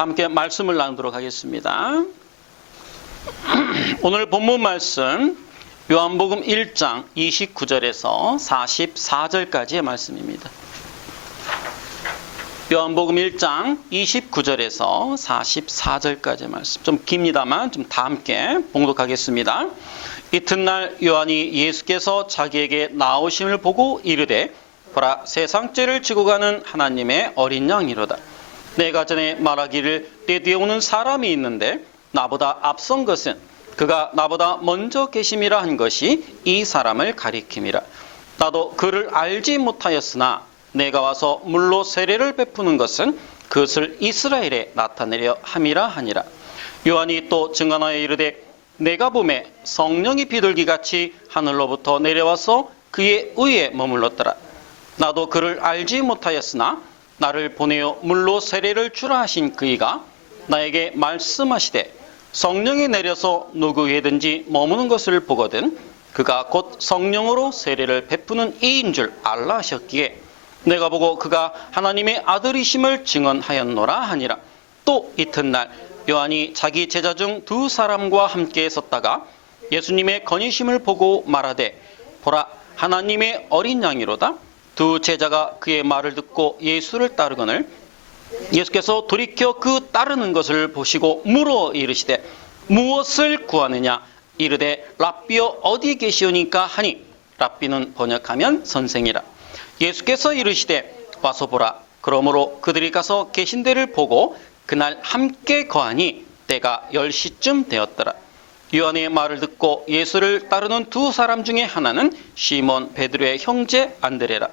함께 말씀을 나누도록 하겠습니다. 오늘 본문 말씀 요한복음 1장 29절에서 44절까지의 말씀입니다. 요한복음 1장 29절에서 44절까지의 말씀. 좀 깁니다만 좀 다 함께 봉독하겠습니다. 이튿날 요한이 예수께서 자기에게 나오심을 보고 이르되 보라, 세상 죄를 지고 가는 하나님의 어린 양이로다. 내가 전에 말하기를 내 뒤에 오는 사람이 있는데 나보다 앞선 것은 그가 나보다 먼저 계심이라 한 것이 이 사람을 가리킴이라. 나도 그를 알지 못하였으나 내가 와서 물로 세례를 베푸는 것은 그것을 이스라엘에 나타내려 함이라 하니라. 요한이 또 증언하여 이르되 내가 보매 성령이 비둘기같이 하늘로부터 내려와서 그의 의에 머물렀더라. 나도 그를 알지 못하였으나 나를 보내어 물로 세례를 주라 하신 그이가 나에게 말씀하시되 성령이 내려서 누구에든지 머무는 것을 보거든 그가 곧 성령으로 세례를 베푸는 이인 줄 알라 하셨기에 내가 보고 그가 하나님의 아들이심을 증언하였노라 하니라. 또 이튿날 요한이 자기 제자 중 두 사람과 함께 섰다가 예수님의 건의심을 보고 말하되 보라, 하나님의 어린 양이로다. 두 제자가 그의 말을 듣고 예수를 따르거늘 예수께서 돌이켜 그 따르는 것을 보시고 물어 이르시되 무엇을 구하느냐 이르되 랍비여 어디 계시오니까 하니 랍비는 번역하면 선생이라. 예수께서 이르시되 와서 보라. 그러므로 그들이 가서 계신 데를 보고 그날 함께 거하니 때가 10시쯤 되었더라. 요한의 말을 듣고 예수를 따르는 두 사람 중에 하나는 시몬 베드로의 형제 안드레라.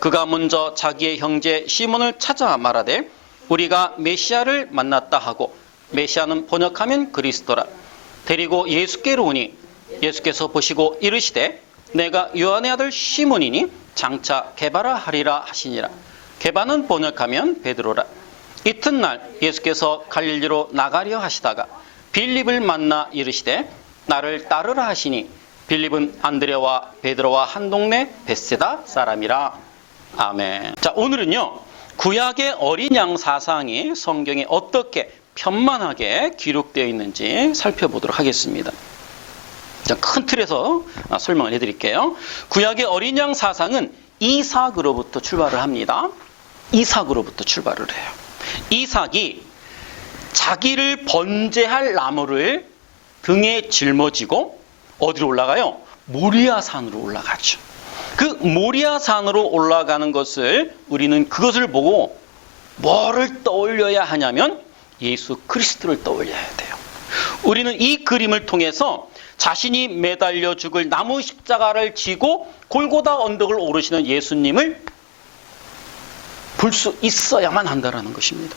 그가 먼저 자기의 형제 시몬을 찾아 말하되 우리가 메시아를 만났다 하고, 메시아는 번역하면 그리스도라. 데리고 예수께로 오니 예수께서 보시고 이르시되 내가 요한의 아들 시몬이니 장차 게바라 하리라 하시니라. 게바는 번역하면 베드로라. 이튿날 예수께서 갈릴리로 나가려 하시다가 빌립을 만나 이르시되 나를 따르라 하시니 빌립은 안드레와 베드로와 한 동네 벳세다 사람이라. 아멘. 자, 오늘은요 구약의 어린 양 사상이 성경에 어떻게 편만하게 기록되어 있는지 살펴보도록 하겠습니다. 자, 큰 틀에서 설명을 해드릴게요. 구약의 어린 양 사상은 이삭으로부터 출발을 합니다. 이삭으로부터 출발을 해요. 이삭이 자기를 번제할 나무를 등에 짊어지고 어디로 올라가요? 모리아산으로 올라가죠. 그 모리아산으로 올라가는 것을 우리는 그것을 보고 뭐를 떠올려야 하냐면 예수 그리스도를 떠올려야 돼요. 우리는 이 그림을 통해서 자신이 매달려 죽을 나무 십자가를 지고 골고다 언덕을 오르시는 예수님을 볼 수 있어야만 한다는 것입니다.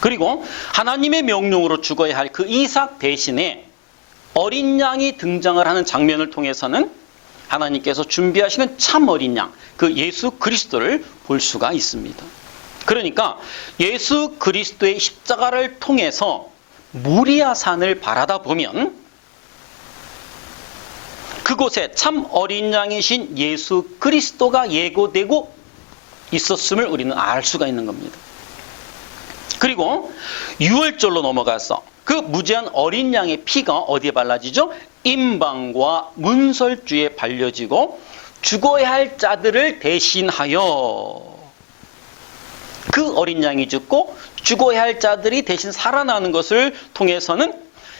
그리고 하나님의 명령으로 죽어야 할 그 이삭 대신에 어린 양이 등장을 하는 장면을 통해서는 하나님께서 준비하시는 참 어린 양, 그 예수 그리스도를 볼 수가 있습니다. 그러니까 예수 그리스도의 십자가를 통해서 모리아산을 바라다 보면 그곳에 참 어린 양이신 예수 그리스도가 예고되고 있었음을 우리는 알 수가 있는 겁니다. 그리고 6월절로 넘어가서 그 무죄한 어린 양의 피가 어디에 발라지죠? 임방과 문설주에 발려지고 죽어야 할 자들을 대신하여 그 어린 양이 죽고 죽어야 할 자들이 대신 살아나는 것을 통해서는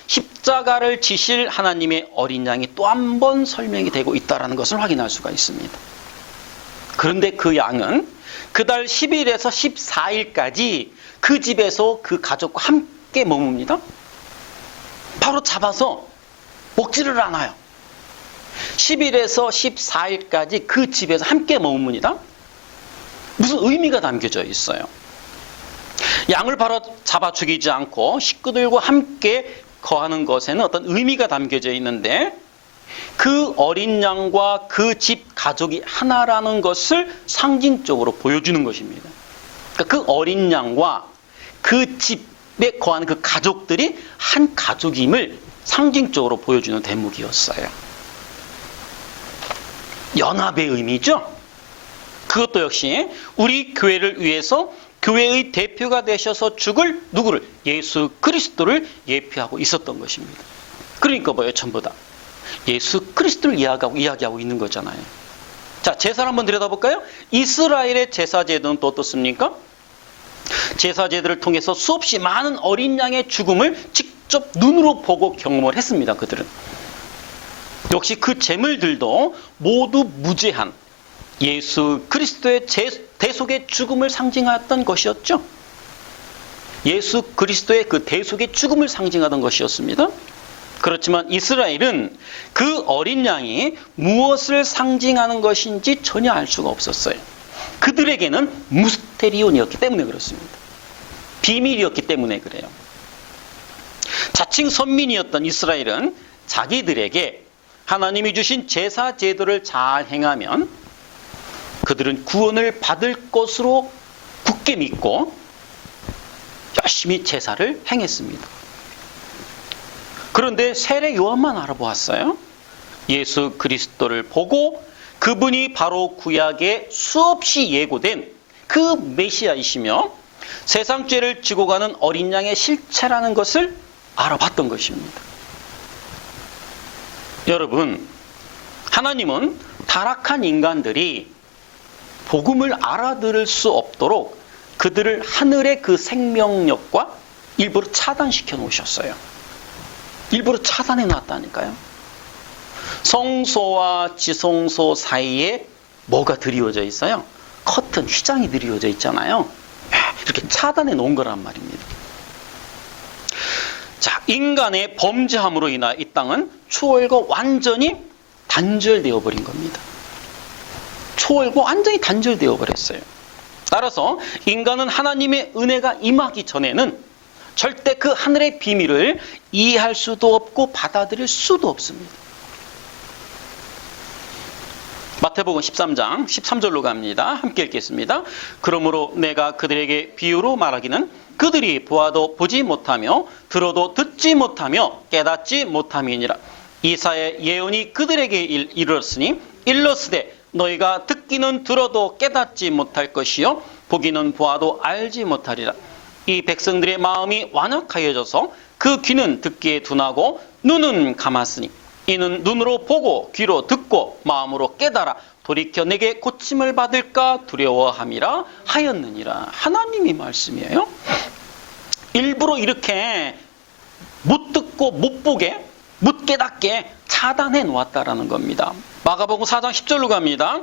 십자가를 지실 하나님의 어린 양이 또 한 번 설명이 되고 있다는 것을 확인할 수가 있습니다. 그런데 그 양은 그달 10일에서 14일까지 그 집에서 그 가족과 함께 머뭅니다. 바로 잡아서 먹지를 않아요. 10일에서 14일까지 그 집에서 함께 머뭅니다. 무슨 의미가 담겨져 있어요. 양을 바로 잡아 죽이지 않고 식구들과 함께 거하는 것에는 어떤 의미가 담겨져 있는데 그 어린 양과 그 집 가족이 하나라는 것을 상징적으로 보여주는 것입니다. 그러니까 그 어린 양과 그 집에 거하는 그 가족들이 한 가족임을 상징적으로 보여주는 대목이었어요. 연합의 의미죠. 그것도 역시 우리 교회를 위해서 교회의 대표가 되셔서 죽을 누구를? 예수 그리스도를 예표하고 있었던 것입니다. 그러니까 뭐예요? 전부 다 예수 그리스도를 이야기하고 있는 거잖아요. 자, 제사를 한번 들여다볼까요? 이스라엘의 제사 제도는 또 어떻습니까? 제사 제도를 통해서 수없이 많은 어린 양의 죽음을 직접 눈으로 보고 경험을 했습니다. 그들은. 역시 그 제물들도 모두 무죄한 예수 그리스도의 대속의 죽음을 상징하였던 것이었죠. 예수 그리스도의 그 대속의 죽음을 상징하던 것이었습니다. 그렇지만 이스라엘은 그 어린 양이 무엇을 상징하는 것인지 전혀 알 수가 없었어요. 그들에게는 무스테리온이었기 때문에 그렇습니다. 비밀이었기 때문에 그래요. 자칭 선민이었던 이스라엘은 자기들에게 하나님이 주신 제사 제도를 잘 행하면 그들은 구원을 받을 것으로 굳게 믿고 열심히 제사를 행했습니다. 그런데 세례 요한만 알아보았어요. 예수 그리스도를 보고 그분이 바로 구약에 수없이 예고된 그 메시아이시며 세상 죄를 지고 가는 어린 양의 실체라는 것을 알아봤던 것입니다. 여러분, 하나님은 타락한 인간들이 복음을 알아들을 수 없도록 그들을 하늘의 그 생명력과 일부러 차단시켜 놓으셨어요. 일부러 차단해 놨다니까요. 성소와 지성소 사이에 뭐가 드리워져 있어요? 커튼, 휘장이 드리워져 있잖아요. 이렇게 차단해 놓은 거란 말입니다. 자, 인간의 범죄함으로 인하여 이 땅은 초월과 완전히 단절되어 버린 겁니다. 초월과 완전히 단절되어 버렸어요. 따라서 인간은 하나님의 은혜가 임하기 전에는 절대 그 하늘의 비밀을 이해할 수도 없고 받아들일 수도 없습니다. 마태복음 13장 13절로 갑니다. 함께 읽겠습니다. 그러므로 내가 그들에게 비유로 말하기는 그들이 보아도 보지 못하며 들어도 듣지 못하며 깨닫지 못함이니라. 이사야의 예언이 그들에게 이르렀으니 일렀으되 너희가 듣기는 들어도 깨닫지 못할 것이요 보기는 보아도 알지 못하리라. 이 백성들의 마음이 완악하여져서 그 귀는 듣기에 둔하고 눈은 감았으니 이는 눈으로 보고 귀로 듣고 마음으로 깨달아 돌이켜 내게 고침을 받을까 두려워함이라 하였느니라. 하나님이 말씀이에요. 일부러 이렇게 못 듣고 못 보게 못 깨닫게 차단해 놓았다라는 겁니다. 마가복음 4장 10절로 갑니다.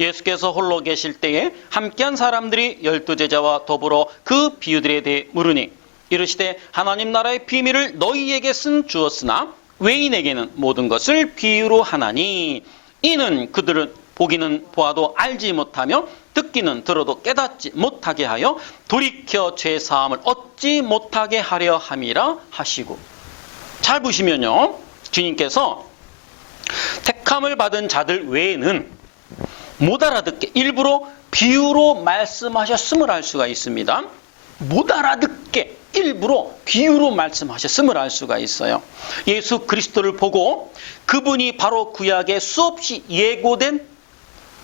예수께서 홀로 계실 때에 함께한 사람들이 12제자와 더불어 그 비유들에 대해 물으니 이르시되 하나님 나라의 비밀을 너희에게 주었으나 외인에게는 모든 것을 비유로 하나니 이는 그들은 보기는 보아도 알지 못하며 듣기는 들어도 깨닫지 못하게 하여 돌이켜 죄사함을 얻지 못하게 하려 함이라 하시고. 잘 보시면요, 주님께서 택함을 받은 자들 외에는 못 알아듣게 일부러 비유로 말씀하셨음을 알 수가 있습니다. 못 알아듣게 일부러 비유로 말씀하셨음을 알 수가 있어요. 예수 그리스도를 보고 그분이 바로 구약에 수없이 예고된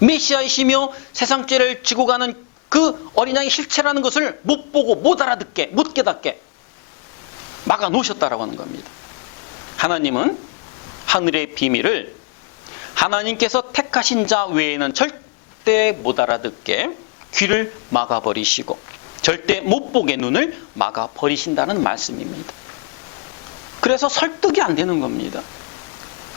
메시아이시며 세상 죄를 지고 가는 그 어린 양의 실체라는 것을 못 보고 못 알아듣게 못 깨닫게 막아 놓으셨다라고 하는 겁니다. 하나님은 하늘의 비밀을 하나님께서 택하신 자 외에는 절대 못 알아듣게 귀를 막아버리시고 절대 못 보게 눈을 막아버리신다는 말씀입니다. 그래서 설득이 안 되는 겁니다.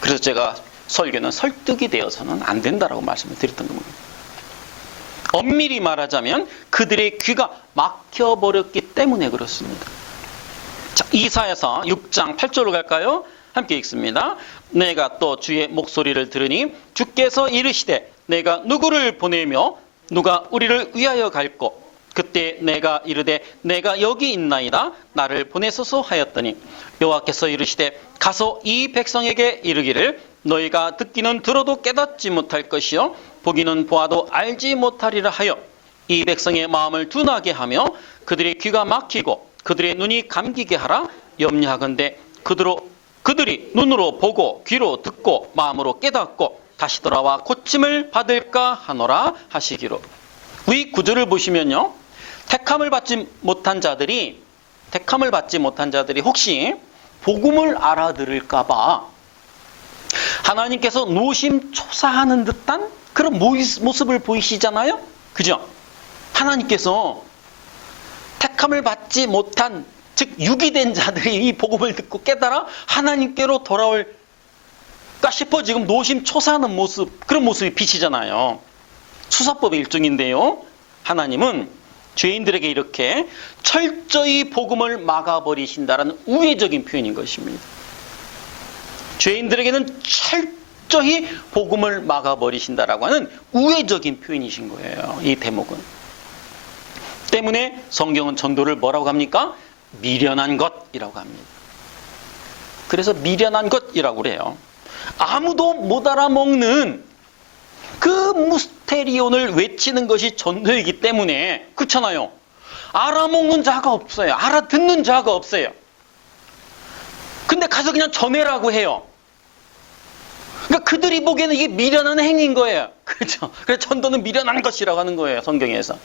그래서 제가 설교는 설득이 되어서는 안 된다라고 말씀을 드렸던 겁니다. 엄밀히 말하자면 그들의 귀가 막혀버렸기 때문에 그렇습니다. 자, 이사야서 6장 8절로 갈까요? 함께 읽습니다. 내가 또 주의 목소리를 들으니 주께서 이르시되 내가 누구를 보내며 누가 우리를 위하여 갈꼬 그때 내가 이르되 내가 여기 있나이다 나를 보내소서 하였더니 여호와께서 이르시되 가서 이 백성에게 이르기를 너희가 듣기는 들어도 깨닫지 못할 것이요 보기는 보아도 알지 못하리라 하여 이 백성의 마음을 둔하게 하며 그들의 귀가 막히고 그들의 눈이 감기게 하라 염려하건대 그들이 눈으로 보고 귀로 듣고 마음으로 깨닫고 다시 돌아와 고침을 받을까 하노라 하시기로. 이 구절을 보시면요, 택함을 받지 못한 자들이 혹시 복음을 알아들을까 봐 하나님께서 노심초사하는 듯한 그런 모습을 보이시잖아요. 그죠? 하나님께서 택함을 받지 못한, 즉 유기된 자들이 이 복음을 듣고 깨달아 하나님께로 돌아올까 싶어 지금 노심초사하는 모습, 그런 모습이 비치잖아요. 수사법의 일종인데요. 하나님은 죄인들에게 이렇게 철저히 복음을 막아버리신다라는 우회적인 표현인 것입니다. 죄인들에게는 철저히 복음을 막아버리신다라고 하는 우회적인 표현이신 거예요. 이 대목은. 때문에 성경은 전도를 뭐라고 합니까? 미련한 것이라고 합니다. 그래서 미련한 것이라고 그래요. 아무도 못 알아먹는 그 무스테리온을 외치는 것이 전도이기 때문에, 그렇잖아요. 알아먹는 자가 없어요. 알아듣는 자가 없어요. 근데 가서 그냥 전해라고 해요. 그러니까 그들이 보기에는 이게 미련한 행위인 거예요. 그렇죠? 그래서 전도는 미련한 것이라고 하는 거예요. 성경에서.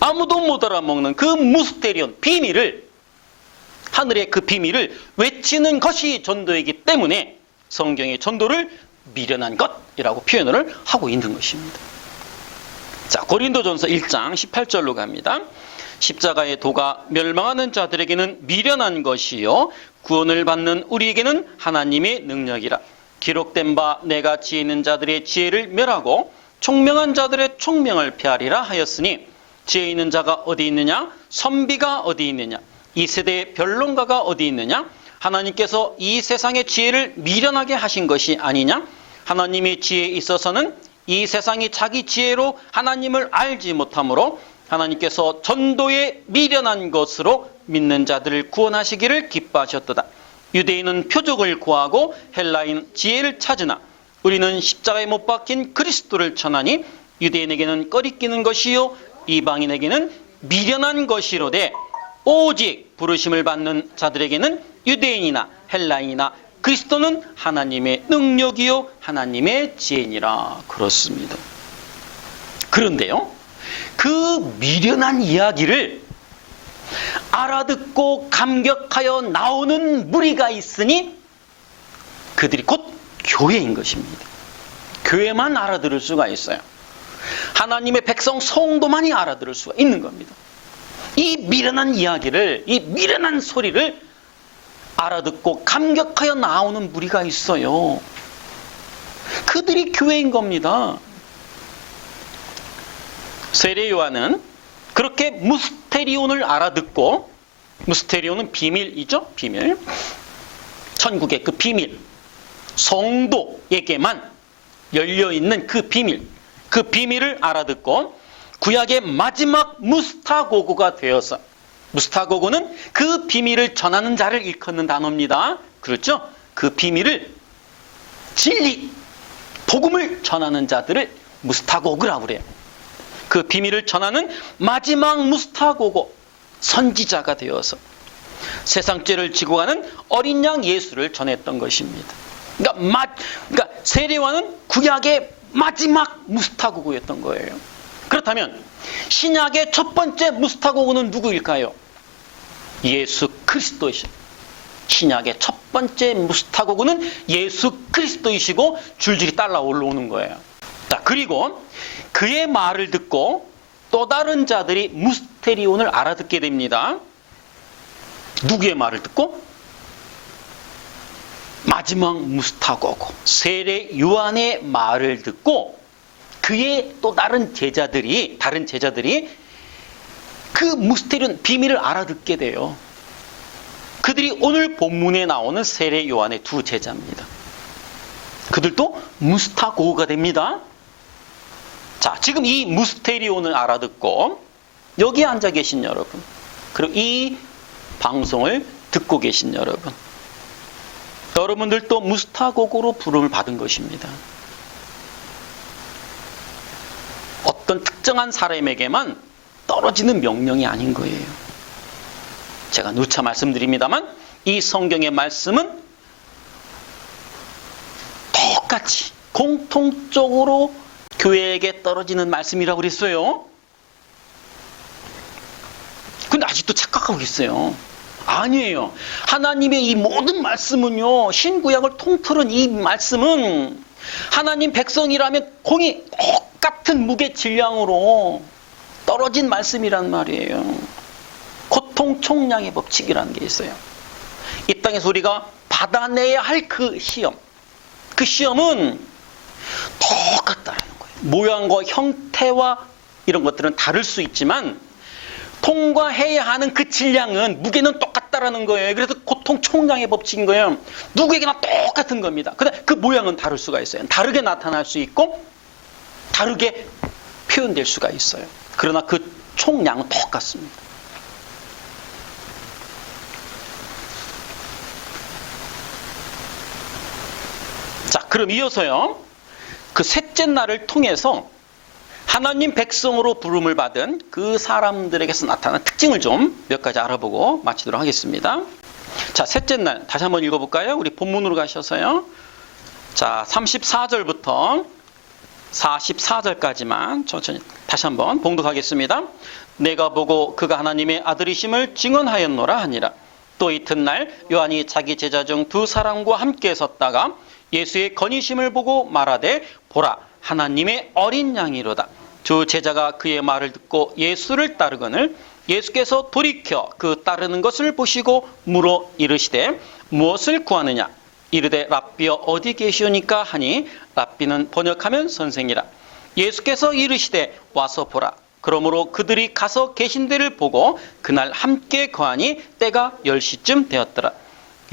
아무도 못 알아먹는 그 무스테리온, 비밀을, 하늘의 그 비밀을 외치는 것이 전도이기 때문에 성경의 전도를 미련한 것이라고 표현을 하고 있는 것입니다. 자, 고린도전서 1장 18절로 갑니다. 십자가의 도가 멸망하는 자들에게는 미련한 것이요 구원을 받는 우리에게는 하나님의 능력이라. 기록된 바 내가 지혜 있는 자들의 지혜를 멸하고 총명한 자들의 총명을 폐하리라 하였으니 지혜 있는 자가 어디 있느냐? 선비가 어디 있느냐? 이 세대의 변론가가 어디 있느냐? 하나님께서 이 세상의 지혜를 미련하게 하신 것이 아니냐? 하나님의 지혜에 있어서는 이 세상이 자기 지혜로 하나님을 알지 못하므로 하나님께서 전도에 미련한 것으로 믿는 자들을 구원하시기를 기뻐하셨도다. 유대인은 표적을 구하고 헬라인 지혜를 찾으나 우리는 십자가에 못 박힌 그리스도를 전하니 유대인에게는 꺼리끼는 것이요 이방인에게는 미련한 것이로되 오직 부르심을 받는 자들에게는 유대인이나 헬라인이나 그리스도는 하나님의 능력이요 하나님의 지혜니라. 그렇습니다. 그런데요, 그 미련한 이야기를 알아듣고 감격하여 나오는 무리가 있으니 그들이 곧 교회인 것입니다. 교회만 알아들을 수가 있어요. 하나님의 백성 성도만이 알아들을 수가 있는 겁니다. 이 미련한 이야기를, 이 미련한 소리를 알아듣고 감격하여 나오는 무리가 있어요. 그들이 교회인 겁니다. 세례 요한은 그렇게 무스테리온을 알아듣고, 무스테리온은 비밀이죠. 비밀. 천국의 그 비밀. 성도에게만 열려있는 그 비밀. 그 비밀을 알아듣고 구약의 마지막 무스타고구가 되어서, 무스타고구는 그 비밀을 전하는 자를 일컫는 단어입니다. 그렇죠? 그 비밀을, 진리, 복음을 전하는 자들을 무스타고구라고 그래요. 그 비밀을 전하는 마지막 무스타고구, 선지자가 되어서 세상 죄를 지고 가는 어린 양 예수를 전했던 것입니다. 그러니까 세례요한은 구약의 마지막 무스타고구였던 거예요. 그렇다면 신약의 첫 번째 무스타고구는 누구일까요? 예수 그리스도이시죠. 신약의 첫 번째 무스타고구는 예수 그리스도이시고 줄줄이 따라 올라오는 거예요. 자, 그리고 그의 말을 듣고 또 다른 자들이 무스테리온을 알아듣게 됩니다. 누구의 말을 듣고? 마지막 무스타고구, 세례 요한의 말을 듣고 그의 또 다른 제자들이 그 무스테리온 비밀을 알아듣게 돼요. 그들이 오늘 본문에 나오는 세례 요한의 두 제자입니다. 그들도 무스타고구가 됩니다. 자, 지금 이 무스테리온을 알아듣고 여기 앉아 계신 여러분, 그리고 이 방송을 듣고 계신 여러분, 여러분들도 무스타고구로 부름을 받은 것입니다. 어떤 특정한 사람에게만 떨어지는 명령이 아닌 거예요. 제가 누차 말씀드립니다만 이 성경의 말씀은 똑같이 공통적으로 교회에게 떨어지는 말씀이라고 그랬어요. 근데 아직도 착각하고 있어요. 아니에요. 하나님의 이 모든 말씀은요, 신구약을 통틀은 이 말씀은 하나님 백성이라면 공이 똑같은 무게 질량으로 떨어진 말씀이란 말이에요. 고통 총량의 법칙이라는 게 있어요. 이 땅에서 우리가 받아내야 할 그 시험, 그 시험은 똑같다는 거예요. 모양과 형태와 이런 것들은 다를 수 있지만 통과해야 하는 그 질량은, 무게는 똑같다라는 거예요. 그래서 고통 총량의 법칙인 거예요. 누구에게나 똑같은 겁니다. 근데 그 모양은 다를 수가 있어요. 다르게 나타날 수 있고 다르게 표현될 수가 있어요. 그러나 그 총량은 똑같습니다. 자, 그럼 이어서요, 그 셋째 날을 통해서 하나님 백성으로 부름을 받은 그 사람들에게서 나타나는 특징을 좀 몇 가지 알아보고 마치도록 하겠습니다. 자, 셋째 날 다시 한번 읽어볼까요? 우리 본문으로 가셔서요. 자, 34절부터 44절까지만 천천히 다시 한번 봉독하겠습니다. 내가 보고 그가 하나님의 아들이심을 증언하였노라 하니라. 또 이튿날 요한이 자기 제자 중 두 사람과 함께 섰다가 예수의 건의심을 보고 말하되 보라 하나님의 어린 양이로다. 두 제자가 그의 말을 듣고 예수를 따르거늘 예수께서 돌이켜 그 따르는 것을 보시고 물어 이르시되 무엇을 구하느냐. 이르되 랍비여 어디 계시오니까 하니 랍비는 번역하면 선생이라. 예수께서 이르시되 와서 보라. 그러므로 그들이 가서 계신 데를 보고 그날 함께 거하니 때가 10시쯤 되었더라.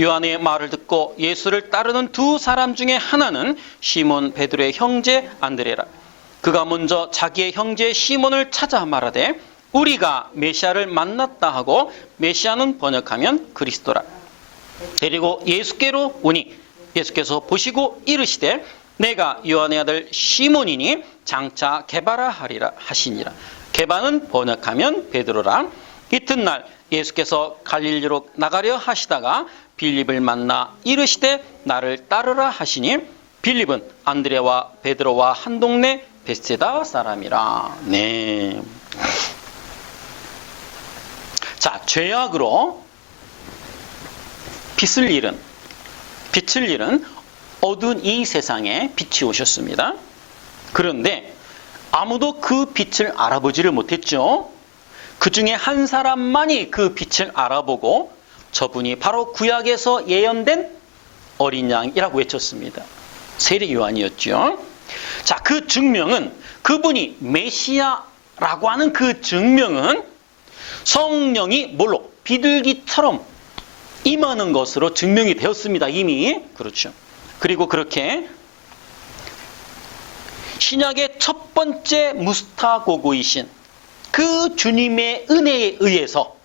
요한의 말을 듣고 예수를 따르는 두 사람 중에 하나는 시몬 베드로의 형제 안드레라. 그가 먼저 자기의 형제 시몬을 찾아 말하되 우리가 메시아를 만났다 하고, 메시아는 번역하면 그리스도라. 데리고 예수께로 오니 예수께서 보시고 이르시되 내가 요한의 아들 시몬이니 장차 게바라 하리라 하시니라. 게바는 번역하면 베드로라. 이튿날 예수께서 갈릴리로 나가려 하시다가 빌립을 만나 이르시되 나를 따르라 하시니 빌립은 안드레와 베드로와 한 동네 베세다 사람이라. 네. 자, 죄악으로 빛을 잃은 어두운 이 세상에 빛이 오셨습니다. 그런데 아무도 그 빛을 알아보지를 못했죠. 그 중에 한 사람만이 그 빛을 알아보고 저분이 바로 구약에서 예언된 어린 양이라고 외쳤습니다. 세례 요한이었죠. 자, 그 증명은, 그분이 메시아라고 하는 그 증명은 성령이 뭘로? 비둘기처럼 임하는 것으로 증명이 되었습니다. 이미. 그렇죠. 그리고 그렇게 신약의 첫 번째 무스타고고이신 그 주님의 은혜에 의해서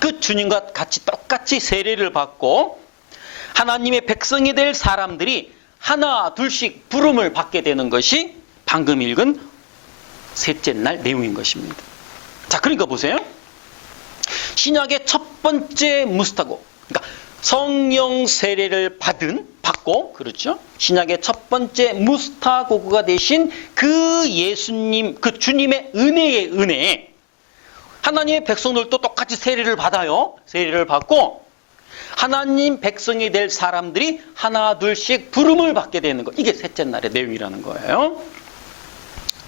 그 주님과 같이 똑같이 세례를 받고 하나님의 백성이 될 사람들이 하나 둘씩 부름을 받게 되는 것이 방금 읽은 셋째 날 내용인 것입니다. 자, 그러니까 보세요. 신약의 첫 번째 무스타고, 그러니까 성령 세례를 받고, 그렇죠? 신약의 첫 번째 무스타고구가 되신 그 예수님, 그 주님의 은혜의 은혜에 하나님의 백성들도 똑같이 세례를 받아요. 세례를 받고 하나님 백성이 될 사람들이 하나 둘씩 부름을 받게 되는 것. 이게 셋째 날의 내용이라는 거예요.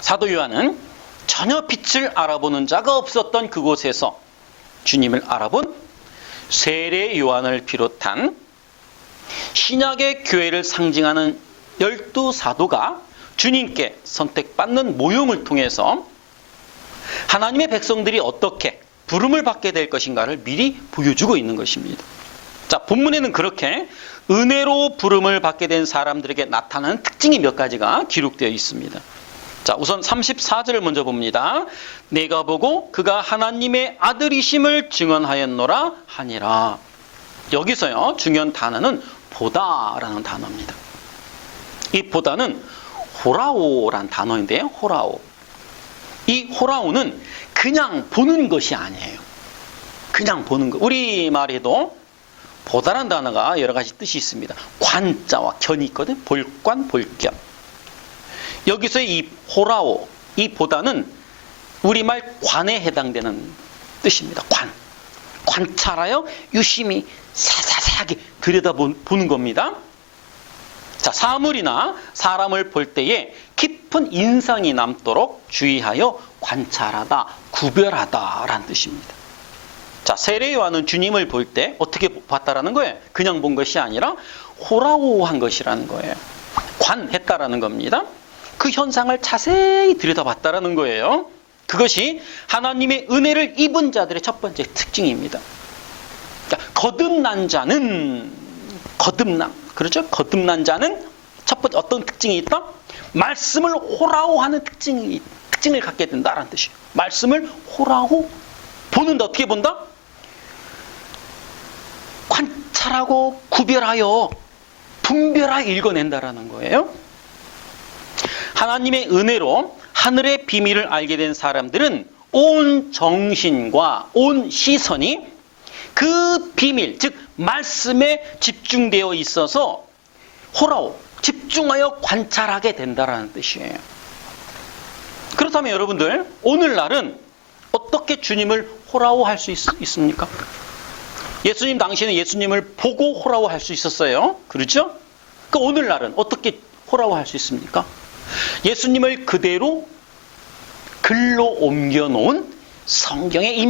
사도 요한은 전혀 빛을 알아보는 자가 없었던 그곳에서 주님을 알아본 세례 요한을 비롯한 신약의 교회를 상징하는 12사도가 주님께 선택받는 모형을 통해서 하나님의 백성들이 어떻게 부름을 받게 될 것인가를 미리 보여주고 있는 것입니다. 자, 본문에는 그렇게 은혜로 부름을 받게 된 사람들에게 나타나는 특징이 몇 가지가 기록되어 있습니다. 자, 우선 34절을 먼저 봅니다. 내가 보고 그가 하나님의 아들이심을 증언하였노라 하니라. 여기서요, 중요한 단어는 보다라는 단어입니다. 이 보다는 호라오라는 단어인데요. 호라오. 이 호라오는 그냥 보는 것이 아니에요. 그냥 보는 것. 우리말에도 보다라는 단어가 여러 가지 뜻이 있습니다. 관자와 견이 있거든. 볼관, 볼견. 여기서 이 호라오, 이 보다는 우리말 관에 해당되는 뜻입니다. 관찰하여 유심히 자세하게 들여다보는 겁니다. 자, 사물이나 사람을 볼 때에 깊은 인상이 남도록 주의하여 관찰하다, 구별하다라는 뜻입니다. 자, 세례 요한은 주님을 볼 때 어떻게 봤다라는 거예요? 그냥 본 것이 아니라 호라호한 것이라는 거예요. 관했다라는 겁니다. 그 현상을 자세히 들여다봤다라는 거예요. 그것이 하나님의 은혜를 입은 자들의 첫 번째 특징입니다. 자, 거듭난 자는 그렇죠? 거듭난 자는 첫 번째 어떤 특징이 있다? 말씀을 호라호하는 특징을 갖게 된다라는 뜻이에요. 말씀을 호라호 보는데 어떻게 본다? 관찰하고 구별하여 분별하여 읽어낸다라는 거예요. 하나님의 은혜로 하늘의 비밀을 알게 된 사람들은 온 정신과 온 시선이 그 비밀, 즉 말씀에 집중되어 있어서 호라호, 집중하여 관찰하게 된다라는 뜻이에요. 그렇다면 여러분들, 오늘날은 어떻게 주님을 호라호 할 수 있습니까? 예수님 당시에는 예수님을 보고 호라호 할 수 있었어요. 그렇죠? 그 오늘날은 어떻게 호라호 할 수 있습니까? 예수님을 그대로 글로 옮겨놓은 성경의 이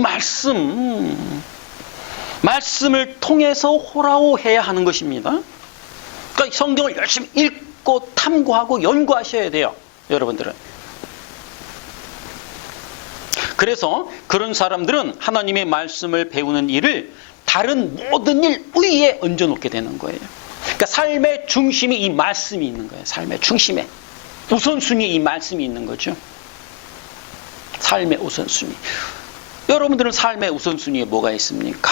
말씀을 통해서 호라호해야 하는 것입니다. 그러니까 성경을 열심히 읽고 탐구하고 연구하셔야 돼요. 여러분들은. 그래서 그런 사람들은 하나님의 말씀을 배우는 일을 다른 모든 일 위에 얹어놓게 되는 거예요. 그러니까 삶의 중심이 이 말씀이 있는 거예요. 삶의 중심에. 우선순위에 이 말씀이 있는 거죠. 삶의 우선순위. 여러분들은 삶의 우선순위에 뭐가 있습니까?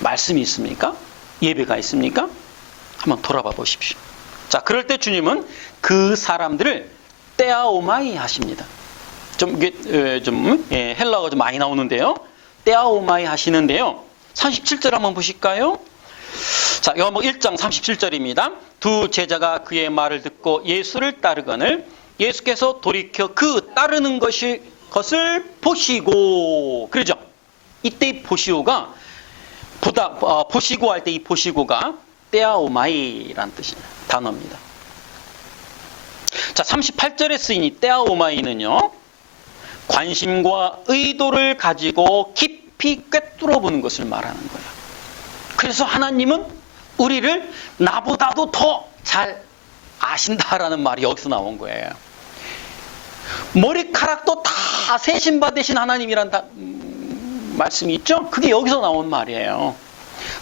말씀이 있습니까? 예배가 있습니까? 한번 돌아봐 보십시오. 자, 그럴 때 주님은 그 사람들을 떼아오마이 하십니다. 헬라어가 좀 많이 나오는데요. 떼아오마이 하시는데요. 37절 한번 보실까요? 자, 요한복음 1장 37절입니다. 두 제자가 그의 말을 듣고 예수를 따르거늘 예수께서 돌이켜 그 따르는 것을 보시고, 그러죠? 이때 이 보시고가 보시고 할 때 이 보시고가 떼아오마이라는 뜻입니다. 단어입니다. 자, 38절에 쓰인 이 떼아오마이는요, 관심과 의도를 가지고 깊이 꿰뚫어 보는 것을 말하는 거예요. 그래서 하나님은 우리를 나보다도 더 잘 아신다라는 말이 여기서 나온 거예요. 머리카락도 다 세신 받으신 하나님이란 말씀이 있죠? 그게 여기서 나온 말이에요.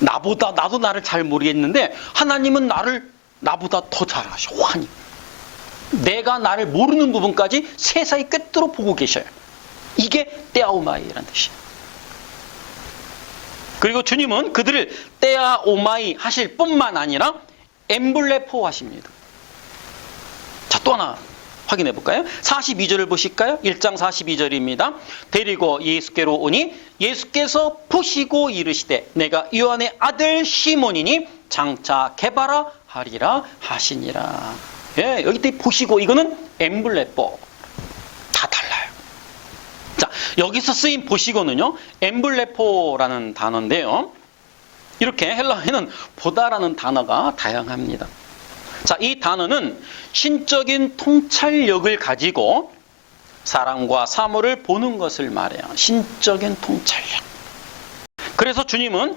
나도 나를 잘 모르겠는데 하나님은 나보다 더 잘 아셔. 환히. 내가 나를 모르는 부분까지 세상이 꿰뚫어 보고 계셔요. 이게 떼아오마이라는 뜻이에요. 그리고 주님은 그들을 떼아오마이 하실 뿐만 아니라 엠블레포 하십니다. 자, 또 하나 확인해 볼까요? 42절을 보실까요? 1장 42절입니다. 데리고 예수께로 오니 예수께서 보시고 이르시되 내가 요한의 아들 시몬이니 장차 개바라 하리라 하시니라. 예, 여기 때 보시고 이거는 엠블레포. 다 달라요. 자, 여기서 쓰인 보시고는요, 엠블레포라는 단어인데요. 이렇게 헬라어에는 보다라는 단어가 다양합니다. 자, 이 단어는 신적인 통찰력을 가지고 사람과 사물을 보는 것을 말해요. 신적인 통찰력. 그래서 주님은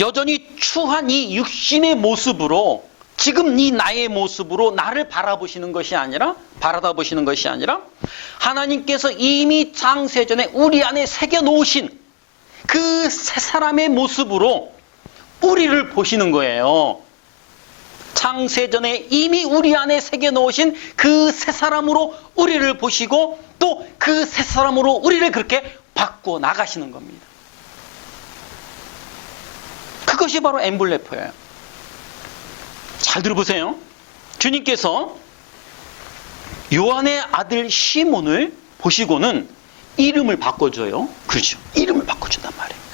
여전히 추한 이 육신의 모습으로, 지금 이 나의 모습으로 나를 바라보시는 것이 아니라 하나님께서 이미 창세전에 우리 안에 새겨놓으신 그 새 사람의 모습으로 우리를 보시는 거예요. 창세전에 이미 우리 안에 새겨놓으신 그 새 사람으로 우리를 보시고 또 그 새 사람으로 우리를 그렇게 바꾸어 나가시는 겁니다. 그것이 바로 엠블레포예요. 잘 들어보세요. 주님께서 요한의 아들 시몬을 보시고는 이름을 바꿔줘요. 그렇죠. 이름을 바꿔준단 말입니다.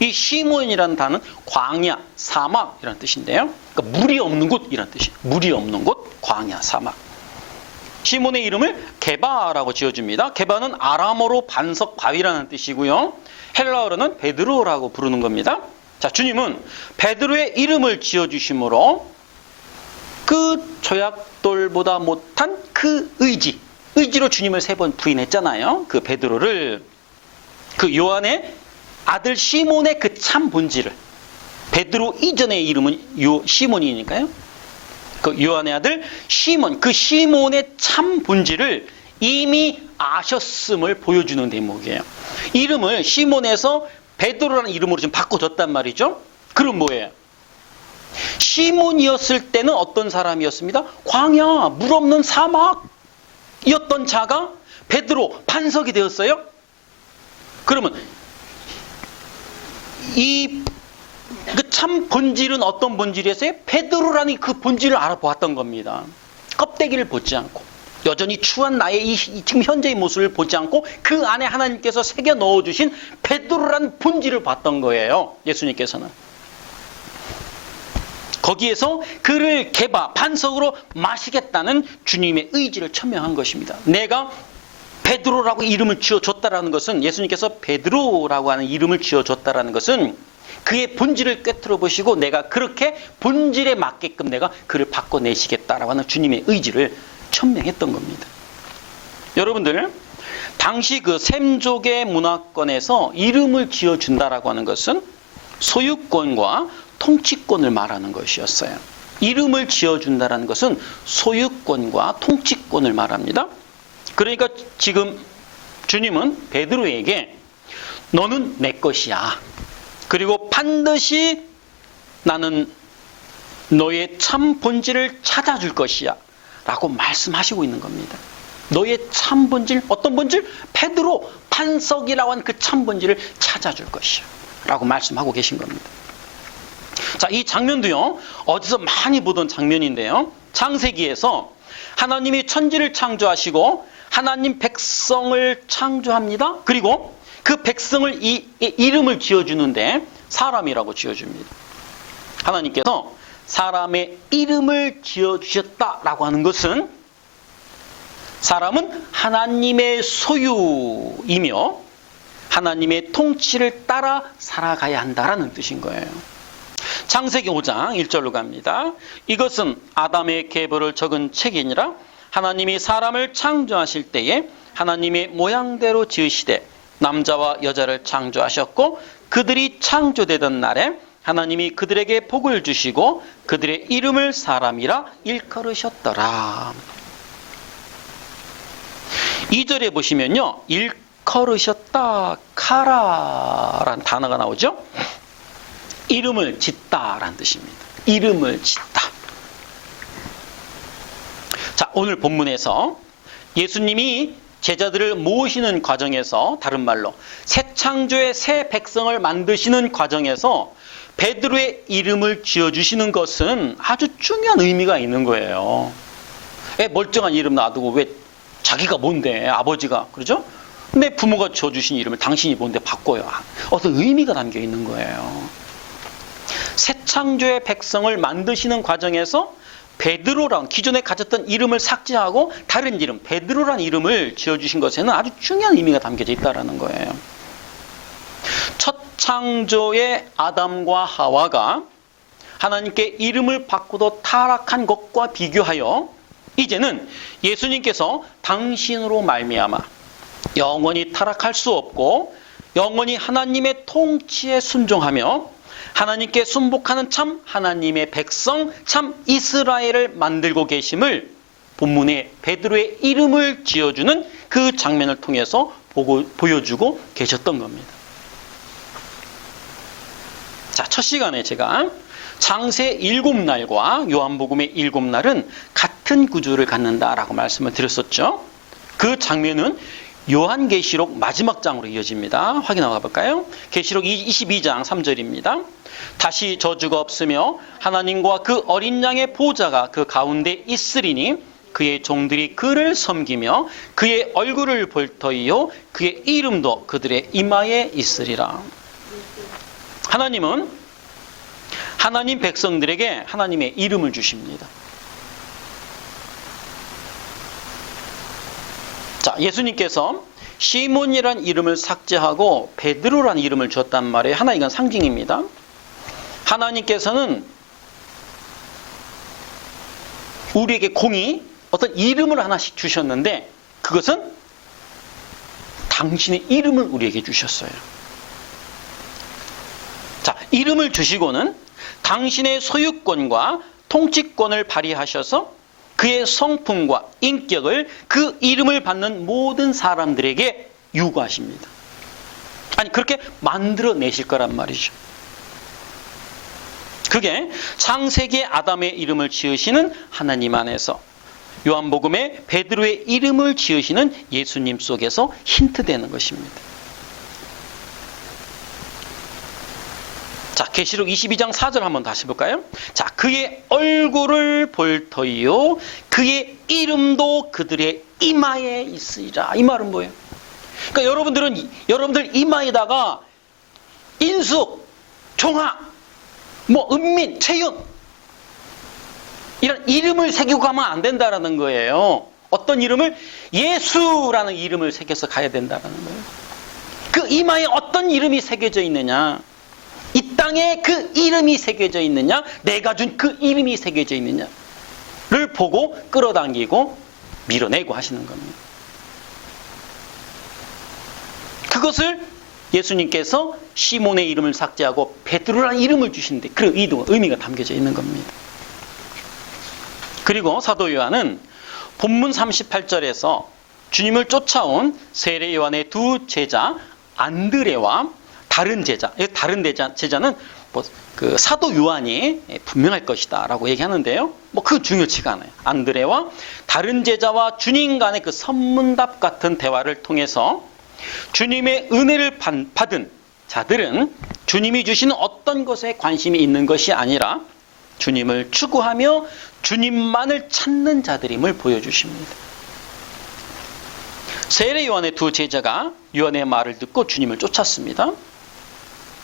이 시몬이라는 단어는 광야, 사막이라는 뜻인데요. 그러니까 물이 없는 곳이라는 뜻이에요. 물이 없는 곳, 광야, 사막. 시몬의 이름을 게바라고 지어줍니다. 게바는 아람어로 반석 바위라는 뜻이고요. 헬라어로는 베드로라고 부르는 겁니다. 자, 주님은 베드로의 이름을 지어주심으로 그 조약돌보다 못한 그 의지로 주님을 3번 부인했잖아요. 그 베드로를, 그 요한의 아들 시몬의 그 참 본질을, 베드로 이전의 이름은 시몬이니까요. 그 요한의 아들 시몬, 그 시몬의 참 본질을 이미 아셨음을 보여주는 대목이에요. 이름을 시몬에서 베드로라는 이름으로 지금 바꿔줬단 말이죠. 그럼 뭐예요? 시몬이었을 때는 어떤 사람이었습니다? 광야, 물 없는 사막이었던 자가 베드로, 반석이 되었어요. 그러면 이 그 참 본질은 어떤 본질이었어요? 베드로라는 그 본질을 알아보았던 겁니다. 껍데기를 보지 않고, 여전히 추한 나의 이 지금 현재의 모습을 보지 않고 그 안에 하나님께서 새겨 넣어주신 베드로라는 본질을 봤던 거예요. 예수님께서는. 거기에서 그를 게바, 반석으로 마시겠다는 주님의 의지를 천명한 것입니다. 내가 베드로라고 이름을 지어줬다라는 것은, 예수님께서 베드로라고 하는 이름을 지어줬다라는 것은 그의 본질을 꿰뚫어 보시고 내가 그렇게 본질에 맞게끔 내가 그를 바꿔내시겠다라고 하는 주님의 의지를 천명했던 겁니다. 여러분들, 당시 그 셈족의 문화권에서 이름을 지어준다라고 하는 것은 소유권과 통치권을 말하는 것이었어요. 이름을 지어준다라는 것은 소유권과 통치권을 말합니다. 그러니까 지금 주님은 베드로에게 너는 내 것이야. 그리고 반드시 나는 너의 참 본질을 찾아줄 것이야 라고 말씀하시고 있는 겁니다. 너의 참 본질, 어떤 본질? 베드로, 반석이라고 하는 그 참 본질을 찾아줄 것이야 라고 말씀하고 계신 겁니다. 자, 이 장면도요, 어디서 많이 보던 장면인데요, 창세기에서 하나님이 천지를 창조하시고 하나님 백성을 창조합니다. 그리고 그 백성을 이름을 지어주는데 사람이라고 지어줍니다. 하나님께서 사람의 이름을 지어주셨다라고 하는 것은 사람은 하나님의 소유이며 하나님의 통치를 따라 살아가야 한다라는 뜻인 거예요. 창세기 5장 1절로 갑니다. 이것은 아담의 계보를 적은 책이니라. 하나님이 사람을 창조하실 때에 하나님의 모양대로 지으시되 남자와 여자를 창조하셨고 그들이 창조되던 날에 하나님이 그들에게 복을 주시고 그들의 이름을 사람이라 일컬으셨더라. 2절에 보시면요, 일컬으셨다, 카라라는 단어가 나오죠. 이름을 짓다라는 뜻입니다. 이름을 짓다. 자, 오늘 본문에서 예수님이 제자들을 모으시는 과정에서, 다른 말로 새 창조의 새 백성을 만드시는 과정에서 베드로의 이름을 지어주시는 것은 아주 중요한 의미가 있는 거예요. 멀쩡한 이름 놔두고 왜 자기가 뭔데, 아버지가, 그러죠? 내 부모가 지어주신 이름을 당신이 뭔데 바꿔요. 어떤 의미가 담겨 있는 거예요. 새 창조의 백성을 만드시는 과정에서 베드로란, 기존에 가졌던 이름을 삭제하고 다른 이름, 베드로란 이름을 지어주신 것에는 아주 중요한 의미가 담겨져 있다는 거예요. 첫 창조의 아담과 하와가 하나님께 이름을 바꾸도 타락한 것과 비교하여 이제는 예수님께서 당신으로 말미암아 영원히 타락할 수 없고 영원히 하나님의 통치에 순종하며 하나님께 순복하는 참 하나님의 백성, 참 이스라엘을 만들고 계심을 본문에 베드로의 이름을 지어주는 그 장면을 통해서 보여주고 계셨던 겁니다. 자, 첫 시간에 제가 장세 7날과 요한복음의 7날은 같은 구조를 갖는다라고 말씀을 드렸었죠. 그 장면은 요한계시록 마지막 장으로 이어집니다. 확인하고 가볼까요? 계시록 22장 3절입니다. 다시 저주가 없으며 하나님과 그 어린 양의 보좌가 그 가운데 있으리니 그의 종들이 그를 섬기며 그의 얼굴을 볼 터이요 그의 이름도 그들의 이마에 있으리라. 하나님은 하나님 백성들에게 하나님의 이름을 주십니다. 자, 예수님께서 시몬이라는 이름을 삭제하고 베드로라는 이름을 줬단 말이에요. 하나, 이건 상징입니다. 하나님께서는 우리에게 공이 어떤 이름을 하나씩 주셨는데 그것은 당신의 이름을 우리에게 주셨어요. 자, 이름을 주시고는 당신의 소유권과 통치권을 발휘하셔서 그의 성품과 인격을 그 이름을 받는 모든 사람들에게 유구하십니다. 아니, 그렇게 만들어내실 거란 말이죠. 그게 창세기에 아담의 이름을 지으시는 하나님 안에서 요한복음에 베드로의 이름을 지으시는 예수님 속에서 힌트되는 것입니다. 자, 계시록 22장 4절 한번 다시 볼까요? 자, 그의 얼굴을 볼 터이요 그의 이름도 그들의 이마에 있으리라. 이 말은 뭐예요? 그러니까 여러분들 이마에다가 인숙, 종아, 은민, 채윤 이런 이름을 새기고 가면 안 된다라는 거예요. 어떤 이름을? 예수라는 이름을 새겨서 가야 된다라는 거예요. 그 이마에 어떤 이름이 새겨져 있느냐? 이 땅에 그 이름이 새겨져 있느냐? 내가 준 그 이름이 새겨져 있느냐를 보고 끌어당기고 밀어내고 하시는 겁니다. 그것을 예수님께서 시몬의 이름을 삭제하고 베드로라는 이름을 주시는데 그 의미가 담겨져 있는 겁니다. 그리고 사도 요한은 본문 38절에서 주님을 쫓아온 세례 요한의 두 제자 안드레와 다른 제자는 그 사도 요한이 분명할 것이다라고 얘기하는데요. 그 중요치가 않아요. 안드레와 다른 제자와 주님 간의 그 선문답 같은 대화를 통해서 주님의 은혜를 받은 자들은 주님이 주시는 어떤 것에 관심이 있는 것이 아니라 주님을 추구하며 주님만을 찾는 자들임을 보여주십니다. 세례 요한의 두 제자가 요한의 말을 듣고 주님을 쫓았습니다.